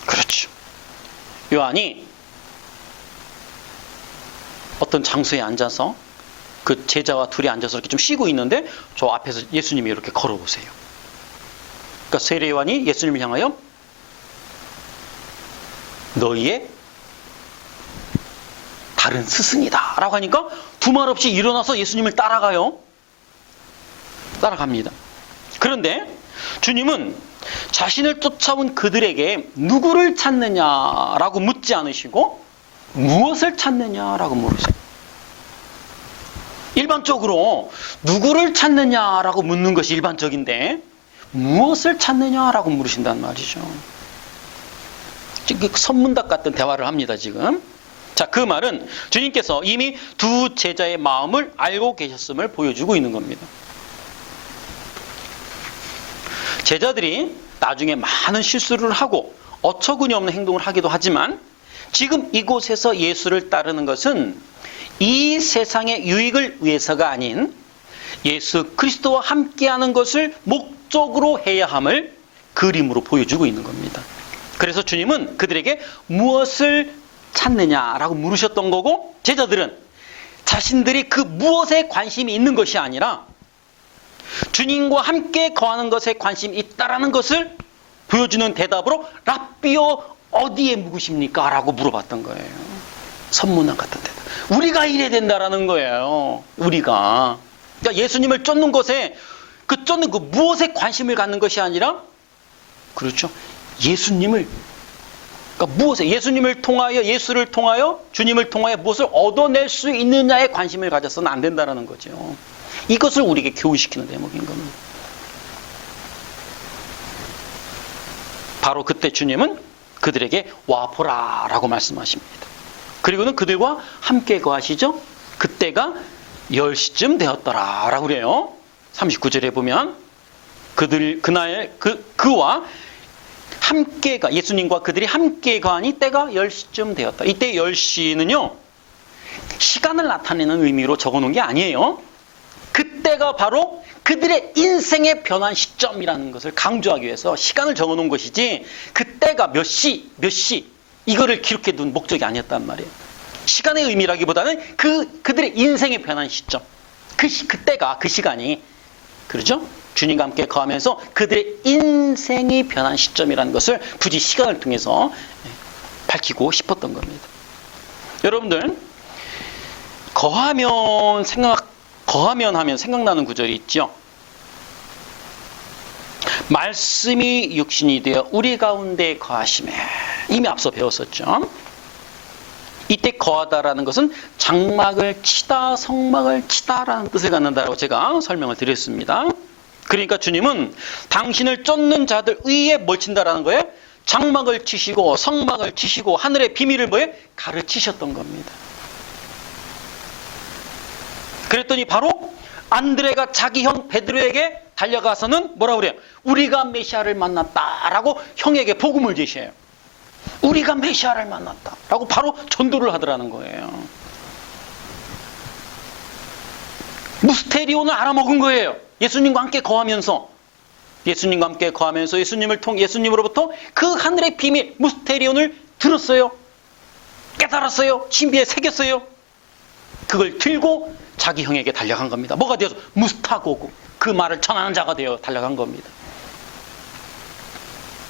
그렇죠. 요한이 어떤 장소에 앉아서 그 제자와 둘이 앉아서 이렇게 좀 쉬고 있는데 저 앞에서 예수님이 이렇게 걸어오세요. 그러니까 세례 요한이 예수님을 향하여 너희의 다른 스승이다 라고 하니까 두말 없이 일어나서 예수님을 따라갑니다. 그런데 주님은 자신을 쫓아온 그들에게 누구를 찾느냐라고 묻지 않으시고 무엇을 찾느냐라고 물으세요. 일반적으로 누구를 찾느냐라고 묻는 것이 일반적인데 무엇을 찾느냐라고 물으신단 말이죠. 지금 선문답 같은 대화를 합니다, 지금. 자, 그 말은 주님께서 이미 두 제자의 마음을 알고 계셨음을 보여주고 있는 겁니다. 제자들이 나중에 많은 실수를 하고 어처구니 없는 행동을 하기도 하지만 지금 이곳에서 예수를 따르는 것은 이 세상의 유익을 위해서가 아닌 예수 그리스도와 함께하는 것을 목적으로 해야 함을 그림으로 보여주고 있는 겁니다. 그래서 주님은 그들에게 무엇을 찾느냐라고 물으셨던 거고 제자들은 자신들이 그 무엇에 관심이 있는 것이 아니라 주님과 함께 거하는 것에 관심이 있다라는 것을 보여주는 대답으로 랍비요 어디에 묵으십니까? 라고 물어봤던 거예요. 선문답 같은 대답. 우리가 이래야 된다라는 거예요. 우리가. 그러니까 예수님을 쫓는 것에 쫓는 그 무엇에 관심을 갖는 것이 아니라 그렇죠. 예수님을 그러니까 무엇에 예수님을 통하여 예수를 통하여 주님을 통하여 무엇을 얻어낼 수 있느냐에 관심을 가져서는 안 된다라는 거죠. 이것을 우리에게 교훈시키는 대목인 겁니다. 바로 그때 주님은 그들에게 와보라 라고 말씀하십니다. 그리고는 그들과 함께 거하시죠. 그때가 10시쯤 되었더라 라고 그래요. 39절에 보면 그와 함께 예수님과 그들이 함께 거하니 때가 10시쯤 되었다. 이때 10시는요. 시간을 나타내는 의미로 적어놓은 게 아니에요. 그때가 바로 그들의 인생의 변환 시점이라는 것을 강조하기 위해서 시간을 적어놓은 것이지 그때가 몇 시 이거를 기록해둔 목적이 아니었단 말이에요. 시간의 그들의 인생의 변환 시점 그때가 그 시간이 그렇죠? 주님과 함께 거하면서 그들의 인생이 변한 시점이라는 것을 굳이 시간을 통해서 밝히고 싶었던 겁니다. 여러분들, 거하면 하면 생각나는 구절이 있죠. 말씀이 육신이 되어 우리 가운데 거하심에, 이미 앞서 배웠었죠. 이때 거하다라는 것은 장막을 치다, 성막을 치다라는 뜻을 갖는다라고 제가 설명을 드렸습니다. 그러니까 주님은 당신을 쫓는 자들 의에 뭘 친다라는 거예요? 장막을 치시고 성막을 치시고 하늘의 비밀을 뭐예요? 가르치셨던 겁니다. 그랬더니 바로 안드레가 자기 형 베드로에게 달려가서는 뭐라고 그래요? 우리가 메시아를 만났다라고 형에게 복음을 제시해요. 우리가 메시아를 만났다라고 바로 전도를 하더라는 거예요. 무스테리온을 알아먹은 거예요. 예수님과 함께 거하면서 예수님으로부터 그 하늘의 비밀 무스테리온을 들었어요. 깨달았어요. 신비에 새겼어요. 그걸 들고 자기 형에게 달려간 겁니다. 뭐가 되어서? 무스타고고, 그 말을 전하는 자가 되어 달려간 겁니다.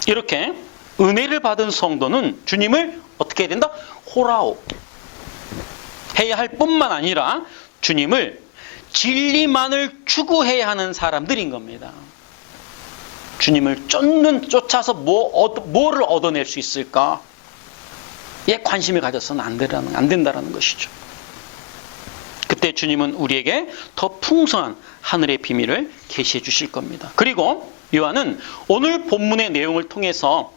이렇게 은혜를 받은 성도는 주님을 어떻게 해야 된다? 호라오 해야 할 뿐만 아니라 주님을 진리만을 추구해야 하는 사람들인 겁니다. 주님을 쫓아서 뭐를 얻어낼 수 있을까? 에 관심을 가져서는 안 된다라는 것이죠. 그때 주님은 우리에게 더 풍성한 하늘의 비밀을 계시해 주실 겁니다. 그리고 요한은 오늘 본문의 내용을 통해서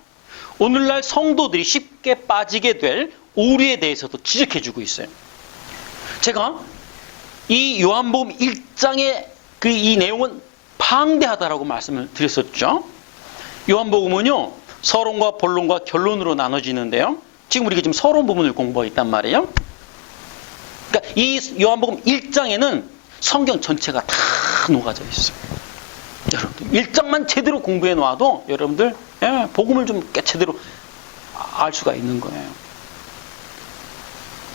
오늘날 성도들이 쉽게 빠지게 될 오류에 대해서도 지적해 주고 있어요. 제가 이 요한복음 1장의 이 내용은 방대하다라고 말씀을 드렸었죠. 요한복음은요, 서론과 본론과 결론으로 나눠지는데요. 지금 우리가 지금 서론 부분을 공부하고 있단 말이에요. 그러니까 이 요한복음 1장에는 성경 전체가 다 녹아져 있어요. 여러분들 1장만 제대로 공부해 놔도 여러분들 복음을 좀 제대로 알 수가 있는 거예요.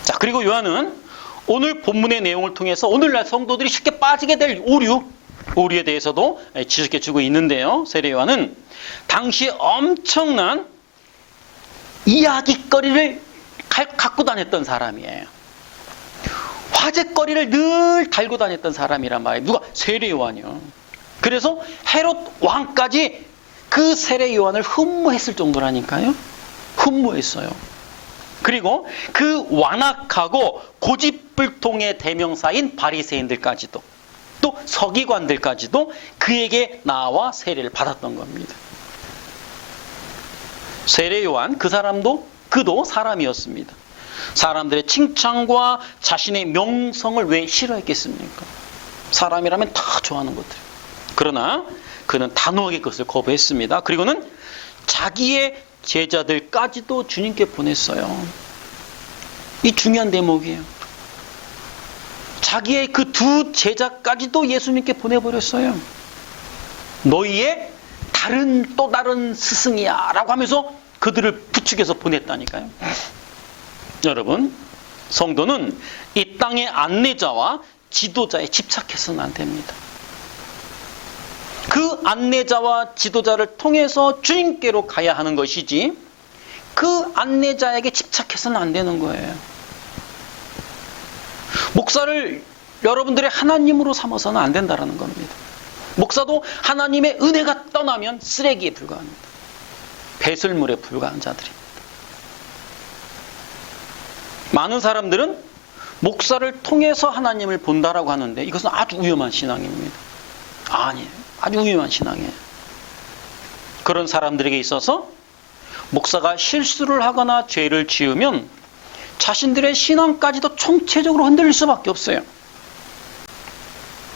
자, 그리고 요한은 오늘 본문의 내용을 통해서 오늘날 성도들이 쉽게 빠지게 될 오류에 대해서도 지적해 주고 있는데요. 세례 요한은 당시에 엄청난 이야기거리를 갖고 다녔던 사람이에요. 화제거리를 늘 달고 다녔던 사람이란 말이에요. 누가? 세례 요한이요. 그래서 헤롯 왕까지 그 세례 요한을 흠모했을 정도라니까요. 흠모했어요. 그리고 그 완악하고 고집불통의 대명사인 바리새인들까지도, 또 서기관들까지도 그에게 나와 세례를 받았던 겁니다. 세례 요한, 그도 사람이었습니다. 사람들의 칭찬과 자신의 명성을 왜 싫어했겠습니까? 사람이라면 다 좋아하는 것들. 그러나 그는 단호하게 그것을 거부했습니다. 그리고는 자기의 제자들까지도 주님께 보냈어요. 이 중요한 대목이에요. 자기의 그 두 제자까지도 예수님께 보내버렸어요. 너희의 또 다른 스승이야 라고 하면서 그들을 부축해서 보냈다니까요. 여러분, 성도는 이 땅의 안내자와 지도자에 집착해서는 안 됩니다. 그 안내자와 지도자를 통해서 주님께로 가야 하는 것이지 그 안내자에게 집착해서는 안 되는 거예요. 목사를 여러분들의 하나님으로 삼아서는 안 된다는 겁니다. 목사도 하나님의 은혜가 떠나면 쓰레기에 불과합니다. 배설물에 불과한 자들입니다. 많은 사람들은 목사를 통해서 하나님을 본다라고 하는데 이것은 아주 위험한 신앙입니다. 아니에요. 아주 위험한 신앙이에요. 그런 사람들에게 있어서 목사가 실수를 하거나 죄를 지으면 자신들의 신앙까지도 총체적으로 흔들릴 수밖에 없어요.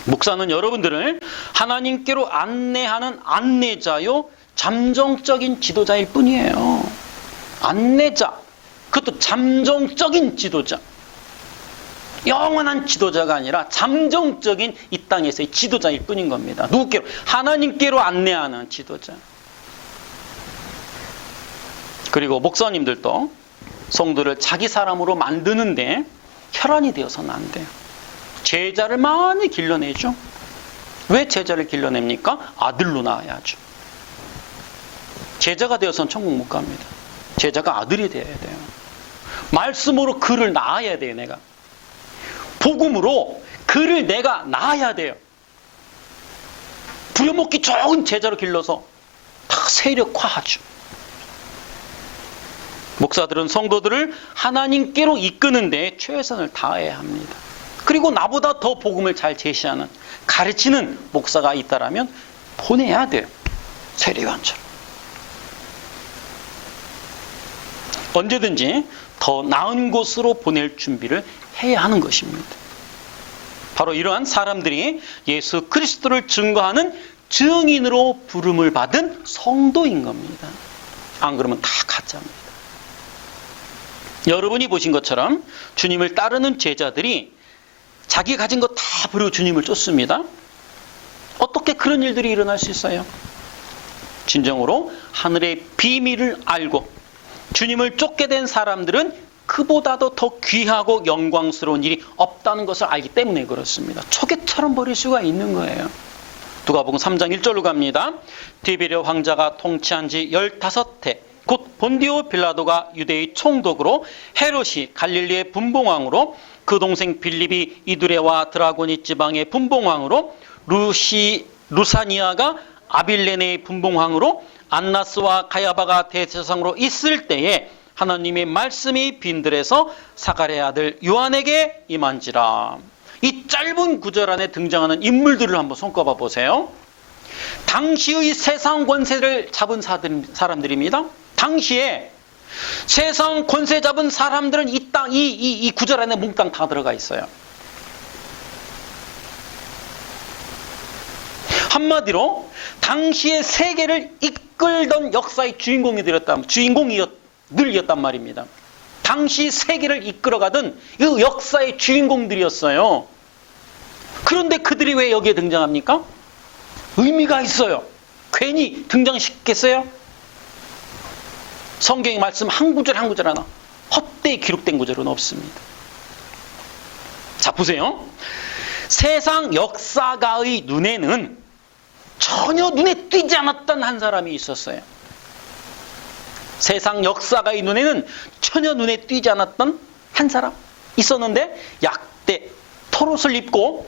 목사는 여러분들을 하나님께로 안내하는 안내자요, 잠정적인 지도자일 뿐이에요. 안내자, 그것도 잠정적인 지도자. 영원한 지도자가 아니라 잠정적인 이 땅에서의 지도자일 뿐인 겁니다. 누구께로? 하나님께로 안내하는 지도자. 그리고 목사님들도 성도를 자기 사람으로 만드는데 혈안이 되어서는 안 돼요. 제자를 많이 길러내죠. 왜 제자를 길러냅니까? 아들로 낳아야죠. 제자가 되어서는 천국 못 갑니다. 제자가 아들이 되어야 돼요. 말씀으로 그를 낳아야 돼요. 내가 복음으로 그를 내가 낳아야 돼요. 부려먹기 좋은 제자로 길러서 다 세력화하죠. 목사들은 성도들을 하나님께로 이끄는데 최선을 다해야 합니다. 그리고 나보다 더 복음을 잘 제시하는, 가르치는 목사가 있다라면 보내야 돼요. 세례요한처럼. 언제든지 더 나은 곳으로 보낼 준비를 해야 하는 것입니다. 바로 이러한 사람들이 예수 그리스도를 증거하는 증인으로 부름을 받은 성도인 겁니다. 안 그러면 다 가짜입니다. 여러분이 보신 것처럼 주님을 따르는 제자들이 자기 가진 거 다 버리고 주님을 쫓습니다. 어떻게 그런 일들이 일어날 수 있어요? 진정으로 하늘의 비밀을 알고 주님을 쫓게 된 사람들은 그보다도 더 귀하고 영광스러운 일이 없다는 것을 알기 때문에 그렇습니다. 초계처럼 버릴 수가 있는 거예요. 누가복음 3장 1절로 갑니다. 디베레 황자가 통치한 지 15해 곧 본디오 빌라도가 유대의 총독으로, 헤롯이 갈릴리의 분봉왕으로, 그 동생 빌립이 이두레와 드라고니 지방의 분봉왕으로, 루사니아가 아빌레네의 분봉왕으로, 안나스와 가야바가 대제사장으로 있을 때에 하나님의 말씀이 빈들에서 사가랴의 아들 요한에게 임한지라. 이 짧은 구절 안에 등장하는 인물들을 한번 손꼽아 보세요. 당시의 세상 권세를 잡은 사람들입니다. 당시에 세상 권세 잡은 사람들은 이 구절 안에 몽땅 다 들어가 있어요. 한마디로 당시의 세계를 이끌던 역사의 주인공들이었단 말입니다. 당시 세계를 이끌어가던 이 역사의 주인공들이었어요. 그런데 그들이 왜 여기에 등장합니까? 의미가 있어요. 괜히 등장시켰겠어요? 성경의 말씀 한 구절 한 구절 하나 헛되이 기록된 구절은 없습니다. 자, 보세요. 세상 역사가의 눈에는 전혀 눈에 띄지 않았던 한 사람이 있었어요. 세상 역사가의 눈에는 전혀 눈에 띄지 않았던 한 사람 있었는데, 약대 털옷을 입고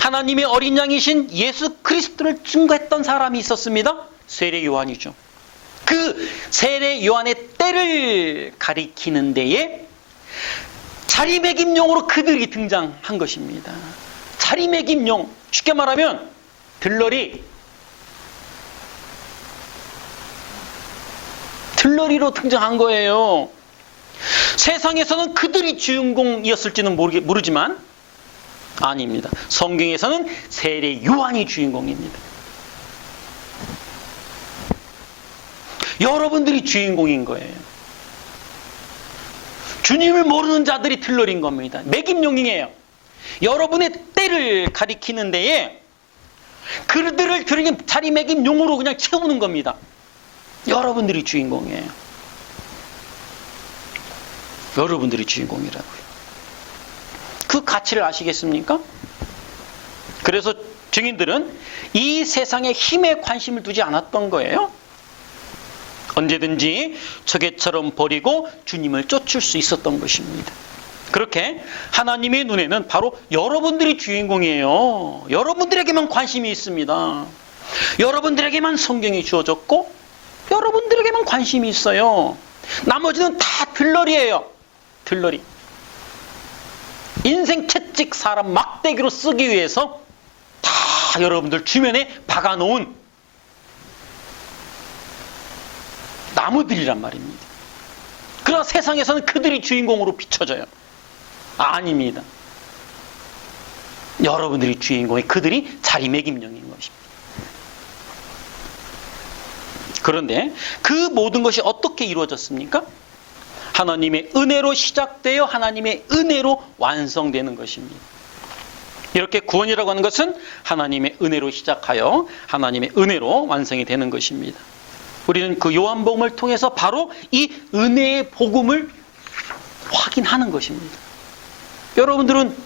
하나님의 어린 양이신 예수 그리스도를 증거했던 사람이 있었습니다. 세례 요한이죠. 그 세례 요한의 때를 가리키는 데에 자리매김용으로 그들이 등장한 것입니다. 자리매김용, 쉽게 말하면 들러리로 등장한 거예요. 세상에서는 그들이 주인공이었을지는 모르지만 아닙니다. 성경에서는 세례 요한이 주인공입니다. 여러분들이 주인공인 거예요. 주님을 모르는 자들이 들러린 겁니다. 매김용이에요. 여러분의 때를 가리키는 데에 그들을 자리매김용으로 그냥 채우는 겁니다. 여러분들이 주인공이에요. 여러분들이 주인공이라고요. 그 가치를 아시겠습니까? 그래서 증인들은 이 세상의 힘에 관심을 두지 않았던 거예요. 언제든지 저개처럼 버리고 주님을 쫓을 수 있었던 것입니다. 그렇게 하나님의 눈에는 바로 여러분들이 주인공이에요. 여러분들에게만 관심이 있습니다. 여러분들에게만 성경이 주어졌고 여러분들에게만 관심이 있어요. 나머지는 다 들러리예요. 들러리. 인생 채찍 사람 막대기로 쓰기 위해서 다 여러분들 주변에 박아놓은 나무들이란 말입니다. 그러나 세상에서는 그들이 주인공으로 비춰져요. 아닙니다. 여러분들이 주인공이 그들이 자리매김용인 것입니다. 그런데 그 모든 것이 어떻게 이루어졌습니까? 하나님의 은혜로 시작되어 하나님의 은혜로 완성되는 것입니다. 이렇게 구원이라고 하는 것은 하나님의 은혜로 시작하여 하나님의 은혜로 완성이 되는 것입니다. 우리는 그 요한복음을 통해서 바로 이 은혜의 복음을 확인하는 것입니다. 여러분들은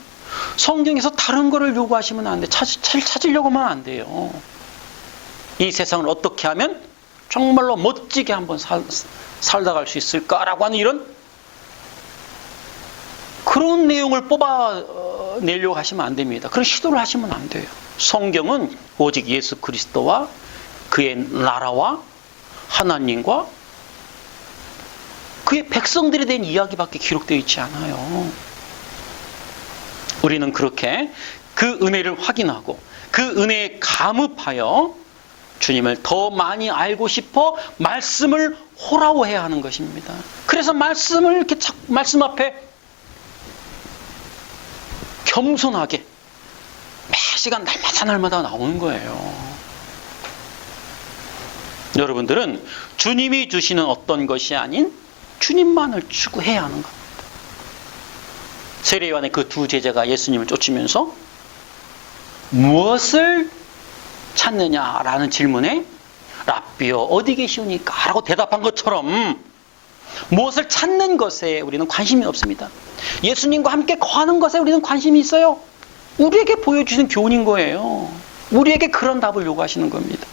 성경에서 다른 거를 요구하시면 안 돼. 찾으려고만 안 돼요. 이 세상을 어떻게 하면 정말로 멋지게 한번 살다 갈 수 있을까라고 하는 이런 그런 내용을 뽑아내려고 하시면 안 됩니다. 그런 시도를 하시면 안 돼요. 성경은 오직 예수 그리스도와 그의 나라와 하나님과 그의 백성들에 대한 이야기밖에 기록되어 있지 않아요. 우리는 그렇게 그 은혜를 확인하고 그 은혜에 감흡하여 주님을 더 많이 알고 싶어 말씀을 호라워해야 하는 것입니다. 그래서 말씀을 이렇게 말씀 앞에 겸손하게 매 시간 날마다 나오는 거예요. 여러분들은 주님이 주시는 어떤 것이 아닌 주님만을 추구해야 하는 겁니다. 세례요한의 그 두 제자가 예수님을 쫓으면서 무엇을 찾느냐라는 질문에 랍비여 어디 계시오니까? 라고 대답한 것처럼 무엇을 찾는 것에 우리는 관심이 없습니다. 예수님과 함께 거하는 것에 우리는 관심이 있어요. 우리에게 보여주신 교훈인 거예요. 우리에게 그런 답을 요구하시는 겁니다.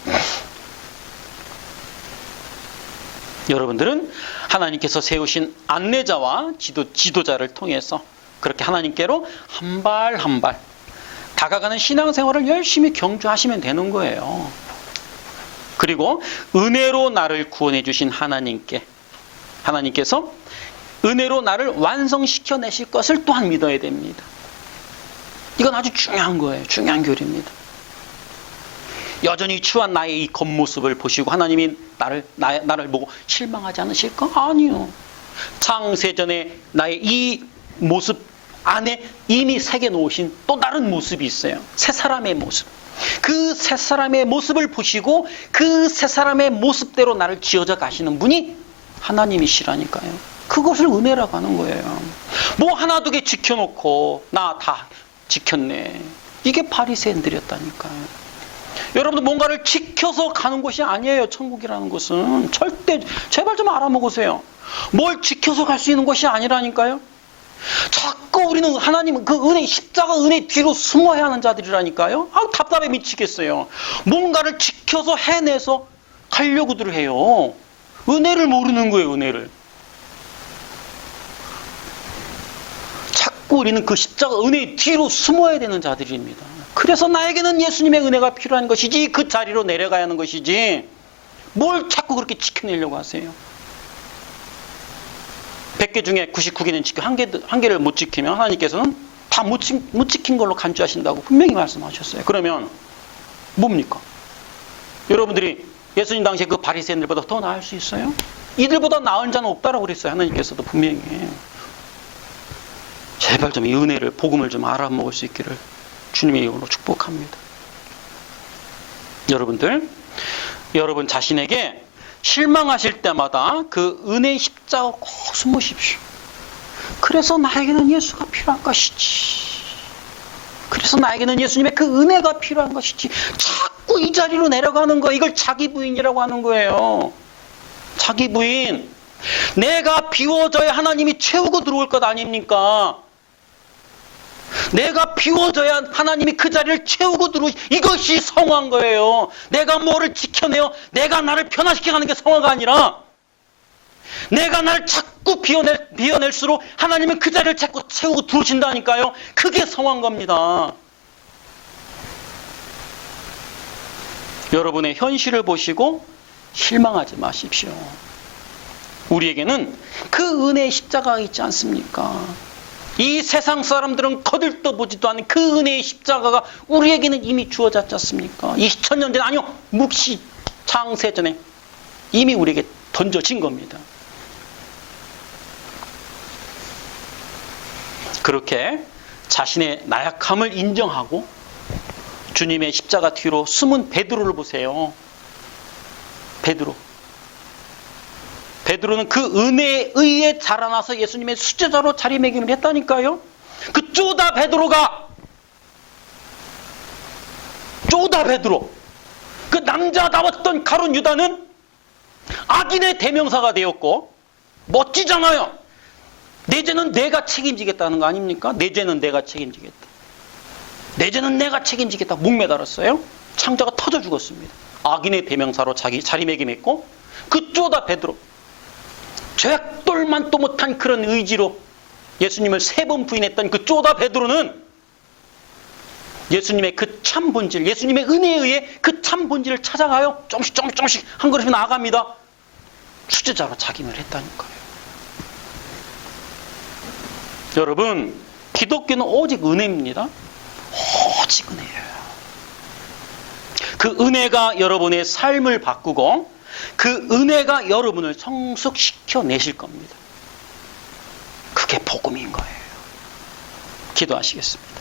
여러분들은 하나님께서 세우신 안내자와 지도자를 통해서 그렇게 하나님께로 한 발 한 발 다가가는 신앙생활을 열심히 경주하시면 되는 거예요. 그리고 은혜로 나를 구원해 주신 하나님께서 은혜로 나를 완성시켜 내실 것을 또한 믿어야 됩니다. 이건 아주 중요한 거예요. 중요한 교리입니다. 여전히 추한 나의 이 겉모습을 보시고 하나님이 나를 보고 실망하지 않으실까? 아니요. 창세전에 나의 이 모습 안에 이미 새겨 놓으신 또 다른 모습이 있어요. 새 사람의 모습. 그 새 사람의 모습을 보시고 그 새 사람의 모습대로 나를 지어져 가시는 분이 하나님이시라니까요. 그것을 은혜라고 하는 거예요. 뭐 하나 두 개 지켜놓고 나 다 지켰네. 이게 바리새인들이었다니까요. 여러분들 뭔가를 지켜서 가는 곳이 아니에요. 천국이라는 것은. 절대 제발 좀 알아먹으세요. 뭘 지켜서 갈 수 있는 것이 아니라니까요. 자꾸 우리는 하나님 그 은혜 십자가 은혜 뒤로 숨어야 하는 자들이라니까요. 답답해 미치겠어요. 뭔가를 지켜서 해내서 가려고들 해요. 은혜를 모르는 거예요. 은혜를. 자꾸 우리는 그 십자가 은혜 뒤로 숨어야 되는 자들입니다. 그래서 나에게는 예수님의 은혜가 필요한 것이지 그 자리로 내려가야 하는 것이지 뭘 자꾸 그렇게 지켜내려고 하세요. 100개 중에 99개는 지켜 한 개를 못 지키면 하나님께서는 다 못 지킨 걸로 간주하신다고 분명히 말씀하셨어요. 그러면 뭡니까? 여러분들이 예수님 당시에 그 바리새인들보다 더 나을 수 있어요? 이들보다 나은 자는 없다라고 그랬어요. 하나님께서도 분명히. 제발 좀 이 은혜를 복음을 좀 알아먹을 수 있기를 주님의 이름으로 축복합니다. 여러분 자신에게 실망하실 때마다 그 은혜의 십자가 꼭 숨으십시오. 그래서 나에게는 예수가 필요한 것이지. 그래서 나에게는 예수님의 그 은혜가 필요한 것이지. 자꾸 이 자리로 내려가는 거 이걸 자기 부인이라고 하는 거예요. 자기 부인. 내가 비워져야 하나님이 채우고 들어올 것 아닙니까? 내가 비워져야 하나님이 그 자리를 채우고 들어오시. 이것이 성화인 거예요. 내가 뭐를 지켜내요. 내가 나를 변화시켜가는 게 성화가 아니라 내가 나를 자꾸 비워낼수록 하나님은 그 자리를 자꾸 채우고 들어오신다니까요. 그게 성화인 겁니다. 여러분의 현실을 보시고 실망하지 마십시오. 우리에게는 그 은혜의 십자가가 있지 않습니까? 이 세상 사람들은 거들떠보지도 않는 그 은혜의 십자가가 우리에게는 이미 주어졌지 않습니까? 2000년 전 아니요. 묵시 창세전에 이미 우리에게 던져진 겁니다. 그렇게 자신의 나약함을 인정하고 주님의 십자가 뒤로 숨은 베드로를 보세요. 베드로는 그 은혜에 의해 자라나서 예수님의 수제자로 자리매김을 했다니까요. 그 쪼다 베드로 그 남자다웠던 가룟 유다는 악인의 대명사가 되었고 멋지잖아요. 내 죄는 내가 책임지겠다는 거 아닙니까? 내 죄는 내가 책임지겠다. 내 죄는 내가 책임지겠다 목매달았어요. 창자가 터져 죽었습니다. 악인의 대명사로 자기 자리매김했고 그 쪼다 베드로 죄악돌만도 못한 그런 의지로 예수님을 3번 부인했던 그 쪼다 베드로는 예수님의 그 참 본질, 예수님의 은혜에 의해 그 참 본질을 찾아가요. 조금씩 한 걸음씩 나아갑니다. 수제자로 자기를 했다는 거예요. 여러분, 기독교는 오직 은혜입니다. 오직 은혜예요. 그 은혜가 여러분의 삶을 바꾸고 그 은혜가 여러분을 성숙시켜 내실 겁니다. 그게 복음인 거예요. 기도하시겠습니다.